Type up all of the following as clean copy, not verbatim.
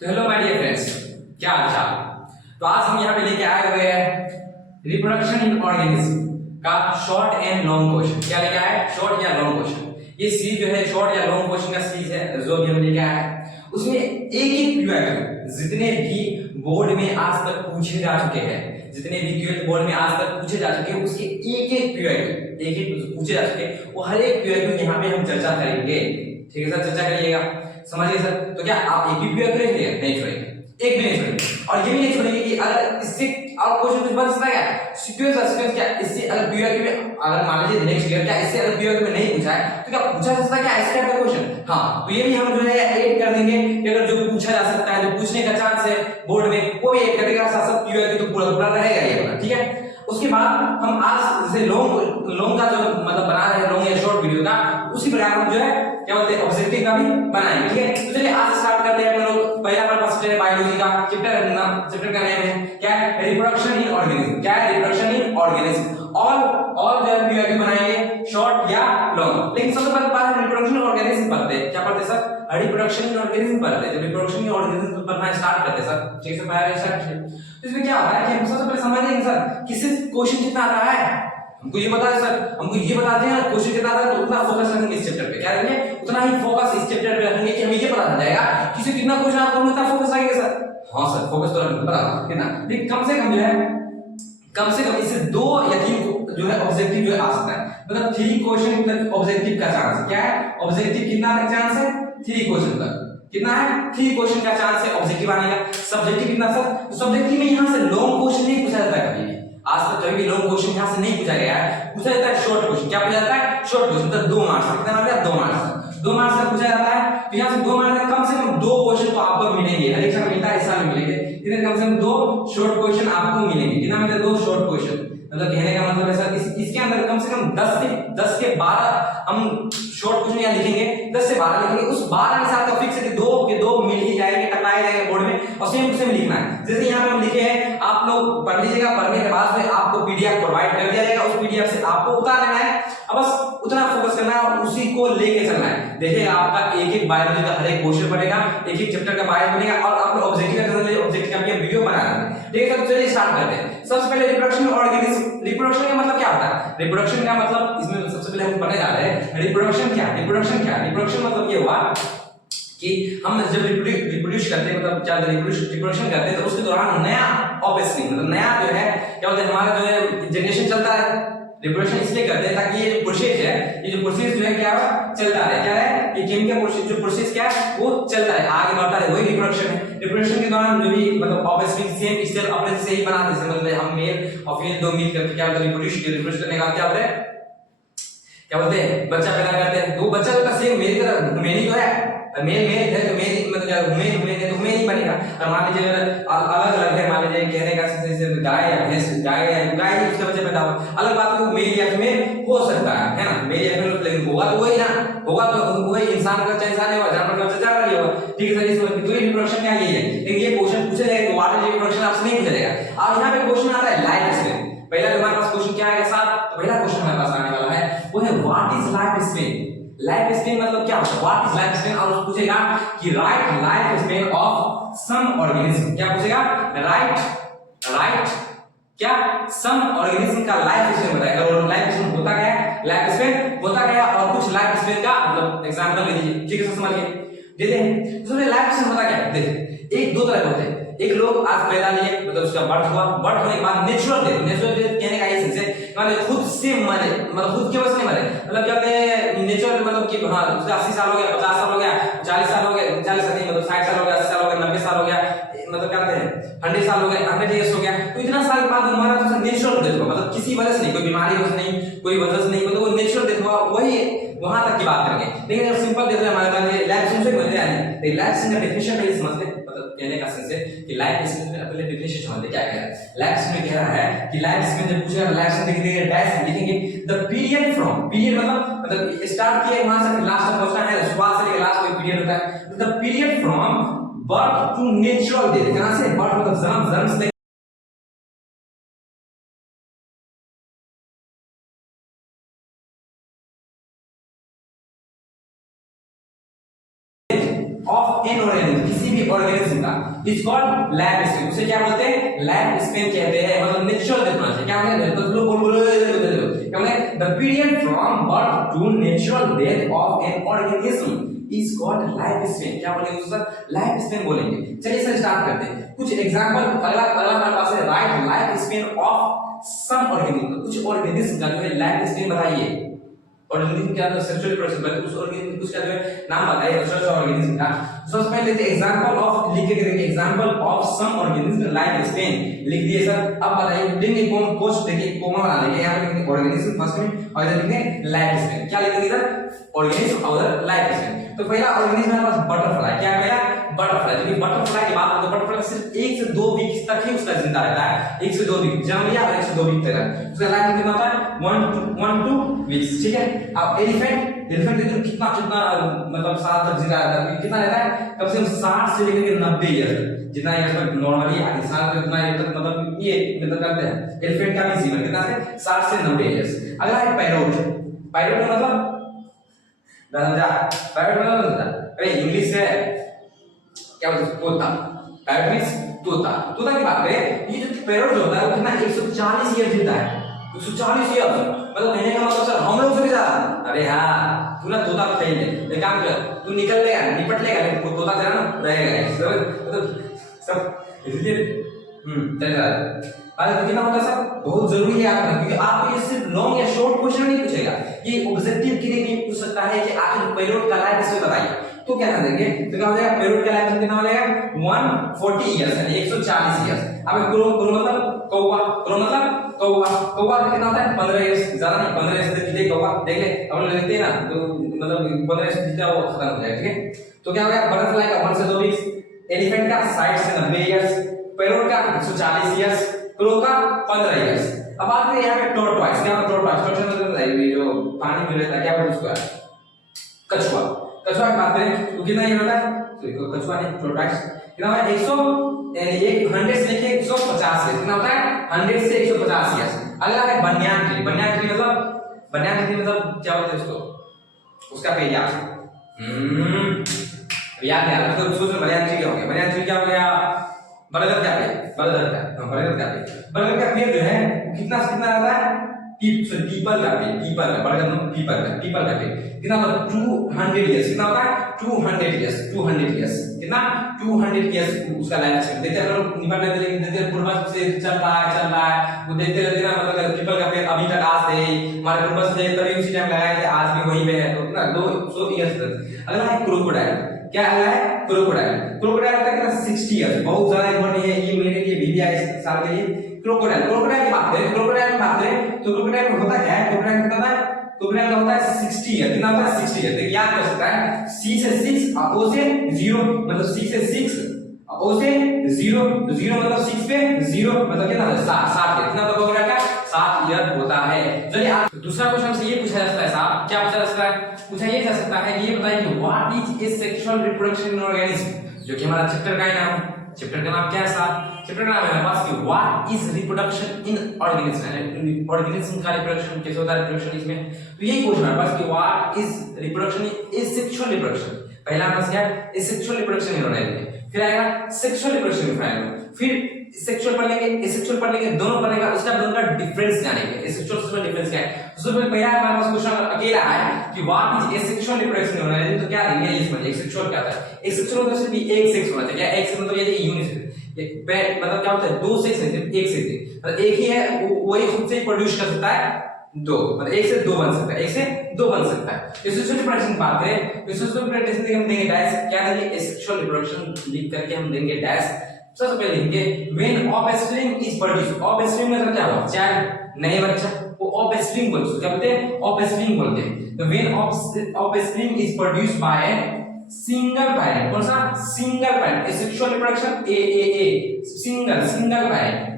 तो hello my dear friends, क्या हाल चाल। तो आज हम यहाँ पे लेके आए हुए हैं रिप्रोडक्शन इन ऑर्गेनिज्म का शॉर्ट एंड लॉन्ग क्वेश्चन। क्या लेके आए? शॉर्ट या लॉन्ग क्वेश्चन। ये सीरीज जो है शॉर्ट या लॉन्ग क्वेश्चन का सीरीज है जो भी हम लेके आए हैं। उसमें एक एक क्वेश्चन जितने भी बोर्ड में आज तक पूछे जा चुके हैं, जितने भी क्वेश्चन बोर्ड में आज तक पूछे जा चुके हैं, उसके एक एक पूछे जा चुके हैं, वो हर एक क्वेश्चन यहाँ पे हम चर्चा करेंगे। ठीक है सर, चर्चा करिएगा, समझिए सर। तो क्या आप एक भी क्वेश्चन करेंगे? नहीं छोड़ेंगे, एक भी नहीं छोड़ेंगे। और ये भी नहीं छोड़ेंगे कि अगर इससे और क्वेश्चन कुछ बन सकता है क्या? सीक्वेंस क्या इससे अगर क्वेश्चन में अगर मान लीजिए नेक्स्ट ईयर क्या इससे अगर क्वेश्चन में नहीं पूछा है तो क्या पूछा जा सकता है क्या इस टाइप का क्वेश्चन? हाँ, तो ये भी हम जो है ऐड कर देंगे कि अगर जो पूछा जा सकता है, जो पूछने का चांस है बोर्ड में, वो भी ऐड कर देगा। साथ साथ क्वेश्चन तो पूरा पूरा रहेगा ये वाला, ठीक है। उसके बाद हम आज जैसे लॉन्ग का जो मतलब बना रहे हैं, लॉन्ग या शॉर्ट वीडियो का, उसी प्रकार हम जो है क्या बोलते हैं ऑब्जेक्टिव का भी बनाएंगे, ठीक है। तो चलिए आज स्टार्ट करते हैं। हम लोग पहला हमारे पास है बायोलॉजी का चैप्टर का नेम है क्या है? Reproduction in organism. क्या है? Reproduction in organism. और जो है भी बनाएंगे शॉर्ट या लॉन्ग। लेकिन सबसे पहले बात रिप्रोडक्शन इन ऑर्गेनिज्म पढ़ते हैं। क्या पढ़ते हैं सर? रिप्रोडक्शन इन ऑर्गेनिज्म पढ़ते हैं। जब रिप्रोडक्शन इन ऑर्गेनिज्म पढ़ना स्टार्ट करते हैं सर, ठीक है, पहले स्टार्ट किया तो इसमें क्या होता है कि हम सबसे पहले समझेंगे सर किससे क्वेश्चन कितना आता है। हमको ये बता है सर, हमको ये बताते हैं क्वेश्चन कितना आता है, तो उतना फोकस रखेंगे इस चैप्टर पे। क्या रखेंगे? उतना ही फोकस इस चैप्टर पे रखेंगे कि हमें ये पता चल जाएगा किसी कितना क्वेश्चन आपको उतना फोकस रखेंगे सर। हां सर, फोकस तो रखेंगे, बराबर कितना। लेकिन कम से कम जो है कम से कम इससे 2 या 3 जो है ऑब्जेक्टिव जो है आ सकता है। मतलब 3 क्वेश्चन तक ऑब्जेक्टिव का चांस है। क्या है? ऑब्जेक्टिव कितना तक चांस है? 3 क्वेश्चन तक। कितना है? 3 क्वेश्चन का चांस है ऑब्जेक्टिव आने का। सब्जेक्टिव कितना सर? तो सब्जेक्टिव में यहां से लॉन्ग क्वेश्चन नहीं पूछा जाता है कभी भी। आज तक कभी भी लॉन्ग क्वेश्चन यहां से नहीं पूछा गया है। पूछा जाता है शॉर्ट क्वेश्चन। क्या पूछा जाता है? Short question. मतलब 2 मार्क्स। कितना आ गया? 2 मार्क्स। 2 मार्क्स का पूछा जाता है। तो यहां से 2 मार्क्स में कम से कम 2 क्वेश्चन तो आपको मिलेंगे। हर एक साल मिलता है, इस साल मिलेंगे। कितने? कम से कम 2 शॉर्ट क्वेश्चन आपको मिलेंगे। कितना मिलेगा? 2 शॉर्ट क्वेश्चन। मतलब कहने का मतलब है सर इसके अंदर कम से कम 10 के 12 हम शॉर्ट क्वेश्चन यहां लिखेंगे। 10 से 12 लिखेंगे। उस 12 के साथ का फिक्स है कि 2 के 2 मिल ही जाएंगे, टकराए जाएंगे बोर्ड में। और सेम टू सेम लिखना है। जैसे यहां पे हम लिखे हैं, आप लोग पढ़ लीजिएगा। पढ़ने के बाद में आपको पीडीएफ प्रोवाइड कर दिया जाएगा। उस पीडीएफ से आपको उतार लेना है। अब बस उतना फोकस करना है, उसी को लेके चलना है। देखिएगा आपका एक एक बायोलॉजी का हर एक क्वेश्चन पड़ेगा, एक एक चैप्टर का बायो बनेगा और आप लोग ऑब्जेक्टिव का ऑब्जेक्टिव का वीडियो बना लेंगे। ठीक है सर, चलिए स्टार्ट करते हैं। सबसे पहले रिप्रोडक्शन ऑर्गेनिज्म। रिप्रोडक्शन का मतलब क्या होता है? रिप्रोडक्शन का मतलब इसमें सबसे पहले हम पढ़ने जा रहे हैं रिप्रोडक्शन क्या। रिप्रोडक्शन मतलब ये हुआ कि हम जब रिप्रोड्यूस करते हैं, मतलब क्या रिप्रोडक्शन करते हैं, तो उसके दौरान नया ऑफस्प्रिंग मतलब नया जो है क्या होता है, हमारा जो है जनरेशन चलता है। रिप्रोडक्शन इसलिए करते हैं ताकि ये जो प्रोसेस है, ये जो प्रोसेस जो है क्या चलता है, क्या है ये केमिकल प्रोसेस, जो प्रोसेस क्या है वो चलता है, आगे बढ़ता है, वही रिप्रोडक्शन है। रिप्रोडक्शन के दौरान जो भी मतलब ऑफस्प्रिंग सेम सेल अपने से ही बनाते हैं, मतलब हम मेल और फीमेल दो मिल करके क्या होता है रिप्रोड्यूस करने का क्या होता है, क्या बोलते हैं बच्चा पैदा करते हैं। तो बच्चा तो सेम मेरी तरह मेरी तो है, मेल है तो मेरी मतलब मेल तो नहीं बनेगा। और मान लीजिए अलग अलग है, मान लीजिए कहने का जैसे गाय या भैंस, गाय उसके बच्चे पैदा हो, अलग बात है, मेल या फीमेल हो सकता है ना, मेल या फीमेल, लेकिन होगा तो वही ना, होगा तो वही इंसान का बच्चा इंसान ही होगा, जानवर का बच्चा जानवर ही होगा। ठीक है सर, इसमें तो रिप्रोडक्शन क्या यही है। लेकिन ये क्वेश्चन पूछे जाएगा तो व्हाट इज रिप्रोडक्शन आपसे नहीं पूछा जाएगा। अब यहाँ पे क्वेश्चन आता है लाइफ स्पेन। पहला हमारे पास क्वेश्चन क्या आएगा साहब? तो पहला क्वेश्चन हमारे पास आने वाला है वो है what is life span. Life span मतलब क्या होता है? व्हाट इज लाइफ स्पेन, और पूछेगा कि write life span of some organism. क्या पूछेगा? राइट क्या सम ऑर्गेनिज्म का लाइफ स्पेन बताएगा। और लाइफ स्पेन होता क्या है? लाइफ स्पेन होता क्या है और कुछ लाइफ स्पेन का मतलब एग्जांपल ले लीजिए। ठीक है, समझिए देते हैं। तो लाइफ स्पेन होता क्या है? देखिए एक दो तरह के होते हैं। एक लोग आज पैदा लिए, मतलब उसका बर्थ हुआ, बर्थ होने के बाद नेचुरल डेथ कहने का ये सेंस है मतलब खुद से मरे, मतलब खुद के वजह से नहीं मरे, मतलब क्या कहते हैं नेचुरल, मतलब कि हाँ उसका 80 साल हो गया, 50 साल हो गया, 40 साल हो गया, 40 साल नहीं मतलब 60 साल हो गया, 80 साल हो गया, 90 साल हो गया, मतलब क्या कहते हैं 100 साल हो गया, 100 इयर्स हो गया। तो इतना साल के बाद हमारा तो नेचुरल डेथ हुआ, मतलब किसी वजह से नहीं, कोई बीमारी वजह से नहीं, कोई वजह से नहीं, मतलब वो नेचुरल डेथ हुआ, वही वहां तक की बात करेंगे। लेकिन अगर सिंपल डेथ है हमारे पास लाइफ स्पेन से मिल जाए, तो लाइफ स्पेन का डेफिनेशन पहले समझते हैं। मतलब कहने का सेंस है कि लाइफ स्पेन में पहले डेफिनेशन समझते क्या है। लाइफ स्पेन कह रहा है कि लाइफ स्पेन जब पूछेगा लाइफ स्पेन लिखेंगे डैश लिखेंगे द पीरियड फ्रॉम, पीरियड मतलब स्टार्ट किए वहां से लास्ट तक पहुंचना है, शुरुआत से लेकर लास्ट कोई पीरियड होता है। The period from birth to natural death, कहां से बर्थ मतलब जन्म से ऑफ एन ऑर्गेनिज्म, किसी भी ऑर्गेनिज्म का, इज कॉल्ड लाइफ स्पेन। उसे क्या बोलते हैं? लाइफ स्पेन कहते हैं। मतलब नेचुरल डेथ होना चाहिए। क्या कहते हैं? तो लोग बोल क्या बोले? The period from birth to natural death of an organism is called life span. क्या बोलेंगे सर? लाइफ स्पेन बोलेंगे। चलिए सर स्टार्ट करते हैं। कुछ एग्जांपल अगला अगला हमारे पास है, write life span of some organism. कुछ ऑर्गेनिज्म का जो है लाइफ स्पेन बताइए। ऑर्गेनिज्म क्या है? सेक्सुअल रिप्रोडक्शन पर उस ऑर्गेनिज्म कुछ का जो है नाम बताइए दूसरा ऑर्गेनिज्म का। सबसे पहले लेते हैं एग्जांपल ऑफ, लिख के देखिए example of some organism life span लिख दिए सर। अब बताइए लिखेंगे कौन पोस्ट, देखिए कोमा बना देंगे यहाँ पे, लिखेंगे ऑर्गेनिज्म फर्स्ट में और इधर लिखेंगे लाइफ स्पेन। क्या लिखेंगे इधर? ऑर्गेनिज्म और उधर लाइफ स्पेन। तो पहला ऑर्गेनिज्म हमारे पास बटरफ्लाई। क्या है पहला? बटरफ्लाई। यदि बटरफ्लाई की बात करें तो बटरफ्लाई सिर्फ 1 से 2 वीक तक ही उसका जिंदा रहता है। 1 से 2 वीक जन्म लिया और 1 से 2 वीक तक उसका लाइफ कितना होता है? 1 to 2 वीक्स। ठीक है। अब एलिफेंट, एलिफेंट देखो कितना कितना मतलब साल तक जिंदा रहता है। कितना रहता है? कम से कम 60 से लेकर 90 ईयर जितना ये नॉर्मली इंसान का उतना तक मतलब ये मतलब करते हैं। एलिफेंट का भी जीवन कितना से 60 से 90 ईयर्स। अगला है पैरोट। पैरोट का मतलब पैरोट मतलब अरे इंग्लिश है क्या बोलते हैं? तोता। पैरोट मींस तोता। तोता की बात करें, ये जो पैरोट जो होता है वो कितना 140 ईयर जीता है। 140 ईयर मतलब कहने का मतलब सर हम लोग से भी ज्यादा। अरे हाँ, तू ना तोता सही है, एक काम कर, तू निकल लेगा निपट लेगा, लेकिन तोता तेरा ना रहेगा। मतलब सब इसलिए चल रहा है। तो कितना होता है सर? बहुत जरूरी है आपका, क्योंकि आपको ये सिर्फ लॉन्ग या शॉर्ट क्वेश्चन नहीं पूछेगा, ये ऑब्जेक्टिव के लिए पूछ सकता है कि आखिर पैरोट का लाइफ स्पेन बताइए। तो क्या कर देंगे? तो क्या हो जाएगा? पैरोट का लाइफ स्पेन कितना हो जाएगा? 140 इयर्स यानी 140 इयर्स। अब क्रो, क्रो मतलब कौवा, क्रो मतलब कौवा। कौवा का कितना होता है? 15 इयर्स, ज्यादा नहीं 15 इयर्स तक जीते कौवा। देख ले हम लोग देखते हैं ना, तो मतलब 15 इयर्स जीता वो खत्म हो जाएगा। ठीक है। तो क्या हो गया? बटरफ्लाई का 1 से 2 वीक्स, एलिफेंट का 60 से 90 इयर्स, पैरोट का 140 इयर्स, क्रो का 15 इयर्स। अब बात करें यहाँ पे टॉर्टॉइस। क्या होता है टॉर्टॉइस? टॉर्टॉइस मतलब ये जो पानी में रहता है, क्या बोलते हैं उसको? कछुआ। कछुआ की बात करें तो कितना ईयर होता है? तो कछुआ नहीं, टॉर्टॉइस कितना है? 100 से लेके 150 से कितना होता है? 100 से 150 इयर्स। अगला है बनियान ट्री। बनियान ट्री मतलब क्या बोलते हैं उसको? उसका पेड़ याद नहीं आ रहा तो सोच लो बनियान ट्री क्या हो गया? बनियान ट्री क्या हो गया? बरगद का पेड़। बरगद का पेड़ जो है कितना कितना रहता है? पीपल का पेड़, पीपल का, बरगद पीपल का पेड़ कितना होता है? 200 इयर्स। कितना होता है? 200 इयर्स। कितना? 200 इयर्स उसका लाइफ स्पेन। देखते हैं लोग निपट लेते, लेकिन देखते पूर्वज से चल रहा है वो देखते रहते ना, मतलब पीपल का पेड़ अभी तक आज है, हमारे पूर्वज ने तभी उसी टाइम लगाए थे, आज भी वहीं पे है। तो कितना 200 इयर्स तक। अगला है क्रोकोडाइल। क्या है? क्रोकोडाइल। क्रोकोडाइल का कितना? 60 इयर्स। बहुत ज्यादा इंपॉर्टेंट है ये मेरे लिए भी आई साल के लिए। क्रोकोडाइल की बात करें, तो क्रोकोडाइल में होता क्या है? क्रोकोडाइल कितना है? क्रोकोडाइल का होता है 60 ईयर। कितना होता है? 60 ईयर। देखिए याद कर सकता है, C से 6 और O से 0 मतलब C से 6 O से 0, तो 0 मतलब 6 पे 0 मतलब कितना होता है? 60 कितना तो क्रोकोडाइल का 60 ईयर होता है। चलिए आप दूसरा क्वेश्चन से ये पूछा जा सकता है साहब, क्या पूछा जा सकता है? पूछा ये जा सकता है कि ये बताइए कि what is a sexual reproduction in organism, जो कि हमारा चैप्टर का नाम है। चैप्टर का नाम क्या है साहब? चैप्टर का नाम है हमारे पास कि what is reproduction in organism. Organism का रिप्रोडक्शन कैसे होता है? रिप्रोडक्शन इसमें तो यही क्वेश्चन है हमारे पास कि what is reproduction in sexual reproduction. पहला हमारे क्या है? एसेक्सुअल रिप्रोडक्शन इन ऑर्गेनिज्म, फिर आएगा सेक्सुअल रिप्रोडक्शन इन ऑर्गेनिज्म, फिर सेक्सुअल पढ़ लेंगे, एसेक्सुअल पढ़ लेंगे, दोनों पढ़ेगा, उसका दोनों का डिफरेंस जानेंगे। एसेक्सुअल सेक्सुअल डिफरेंस क्या है? सबसे पहले हमारे पास क्वेश्चन अकेला है कि what is asexual reproduction in organism, तो क्या देंगे ये समझिए। एसेक्सुअल क्या होता है? एसेक्सुअल मतलब सिर्फ एक सेक्स होना चाहिए। क्या एक सेक्स मतलब ये यूनिसेक्स, मतलब क्या होता है? दो सेक्स नहीं, सिर्फ एक सेक्स, मतलब एक ही है, वही खुद से प्रोड्यूस कर सकता है दो, मतलब एक से दो बन सकता है, एक से दो बन सकता है। एसेक्सुअल रिप्रोडक्शन की बात करें तो एसेक्सुअल रिप्रोडक्शन के हम देंगे डैश, क्या देंगे? एसेक्सुअल रिप्रोडक्शन लिख करके हम देंगे डैश। सबसे पहले लिखेंगे when offspring is produced. Offspring मतलब क्या हुआ? चाइल्ड, नहीं बच्चा, वो ऑफस्प्रिंग बोलते हैं। क्या बोलते हैं? ऑफस्प्रिंग बोलते हैं। तो when offspring is produced by single parent, कौन सा? Single parent. Asexual reproduction a single parent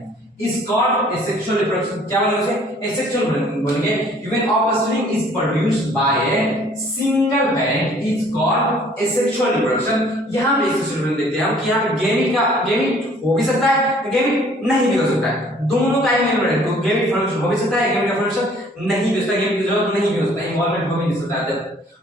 is called asexual reproduction। क्या बोलेंगे उसे? asexual बोलेंगे। when offspring is produced by a single parent is called asexual reproduction। यहाँ पे asexual reproduction देखते हैं हम कि यहाँ पे गेमिट हो भी सकता है, गेमिट नहीं भी हो सकता है, दोनों का एक मेंबर है। तो गेमिट फॉर्मेशन हो भी सकता है, गेमिट फॉर्मेशन नहीं भी हो सकता है, गेमिट की जरूरत नहीं भी हो सकता है, इन्वॉल्वमेंट हो भी नहीं सकता है,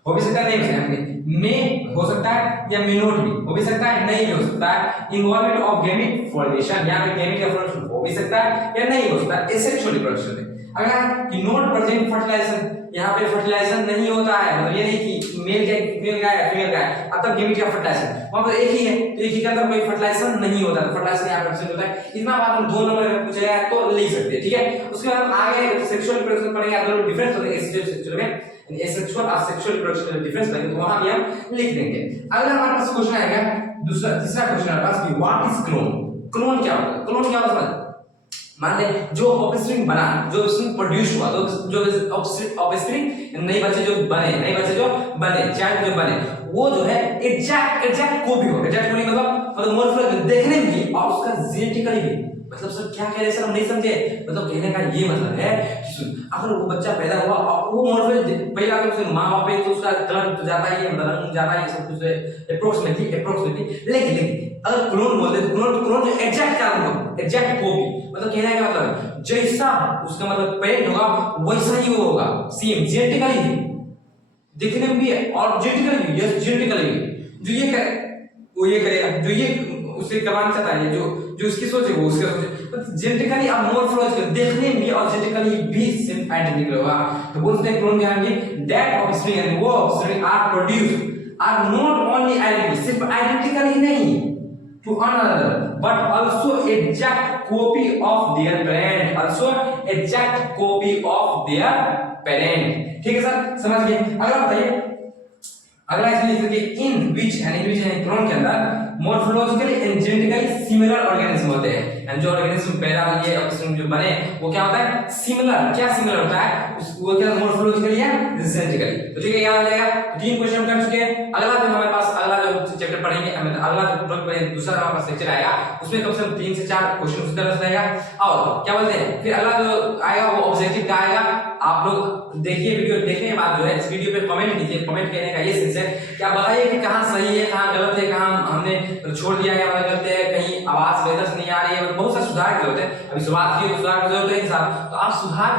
हो भी सकता है, नहीं हो सकता है, मे हो सकता है या मे नॉट भी हो भी सकता है, नहीं भी हो सकता है। इन्वॉल्वमेंट ऑफ गैमेट फॉर्मेशन, यहाँ पे गैमेट का फॉर्मेशन हो भी सकता है या नहीं हो सकता है एसेक्सुअल रिप्रोडक्शन में। अगला कि नॉट प्रेजेंट फर्टिलाइजेशन, यहाँ पे फर्टिलाइजेशन नहीं होता है, मतलब ये नहीं कि मेल का फीमेल का है, फीमेल का है, अब तक गैमेट का फर्टिलाइजेशन वहां पर एक ही है, तो एक ही के अंदर कोई फर्टिलाइजेशन नहीं होता, तो फर्टिलाइजेशन यहाँ पे एब्सेंट होता है। इतना बात हम 2 नंबर में पूछा है तो लिख सकते हैं, ठीक है। उसके बाद हम आगे सेक्सुअल रिप्रोडक्शन पढ़ेंगे, दोनों डिफरेंस होते हैं सेक्सुअल में, एसेक्सुअल और सेक्सुअल रिप्रोडक्शन में डिफरेंस पढ़ेंगे, तो वहां भी हम लिख देंगे। अगला हमारे पास क्वेश्चन आएगा दूसरा तीसरा क्वेश्चन हमारे पास कि व्हाट इज क्लोन। क्लोन क्या होता है? क्लोन क्या होता है? मान ले जो ऑफस्प्रिंग बना, जो ऑफस्प्रिंग प्रोड्यूस हुआ, तो जो ऑफस्प्रिंग नए बच्चे जो बने चाइल्ड जो बने, वो जो है एग्जैक्ट कॉपी हो। एग्जैक्ट कॉपी मतलब मोर्फोलॉजी देखने में भी और उसका जेनेटिकली भी, मतलब सर क्या कह रहे सर हम नहीं समझे, मतलब कहने का ये मतलब है कि सुन, अगर वो बच्चा पैदा हुआ और वो मोर्फोलॉजी पहला तो उसके माँ बाप पे तो उसका कलर तो जाता ही है, मतलब रंग जाता ही सब कुछ अप्रोक्सीमेटली, लेकिन अगर क्लोन बोलते तो क्लोन जो एग्जैक्ट क्या होगा, एग्जैक्ट कॉपी, मतलब कहने का मतलब जैसा उसका मतलब पेरेंट होगा वैसा ही वो होगा, सेम जेनेटिकली भी, दिखने में भी है और जेनेटिकली भी, यस जेनेटिकली भी, जो ये करे वो ये करेगा, जो ये उसे करवाना चाहता है, जो उसकी सोच है वो उसके सोच है, मतलब जेनेटिकली और मोर्फोलॉजिकली देखने में भी और जेनेटिकली भी सेम आइडेंटिकल होगा। तो बोलते हैं क्लोन क्या है, दैट ऑफस्प्रिंग एंड वो offspring are produced are not only identical, सिर्फ आइडेंटिकल ही नहीं to another but also exact copy of their parent, also exact copy of their parent, ठीक है सर, समझ गए। अगला बताइए, अगला इसमें लिख सकते इन विच क्लोन के अंदर morphologically and genetically similar organism होते हैं, एंड जो ऑर्गेनिज्म पैदा ये ऑर्गेनिज्म जो बने वो क्या होता है, सिमिलर। क्या सिमिलर होता है वो क्या, मोर्फोलॉजिकली या जेनेटिकली, तो ठीक है याद आ जाएगा। 3 क्वेश्चन कर चुके हैं। अगला जो हमारे पास अगला जो चैप्टर पढ़ेंगे, अगला जो दूसरा हमारे पास लेक्चर आएगा उसमें कम से कम 3 से 4 क्वेश्चन उस तरह से रहेगा, और क्या बोलते हैं फिर अगला जो आएगा वो ऑब्जेक्टिव का आएगा। आप लोग देखिए वीडियो, देखने के बाद जो है इस वीडियो पे कमेंट कीजिए। कमेंट करने का ये सेंस है कि आप बताइए कि कहां सही है, कहां गलत है, कहां हमने छोड़ दिया है, हमारा गलत है, कहीं आवाज बेहतर से नहीं आ रही है, बहुत सा सुधार की जरूरत है। अभी शुरुआत की तो सुधार की जरूरत है, तो आप सुधार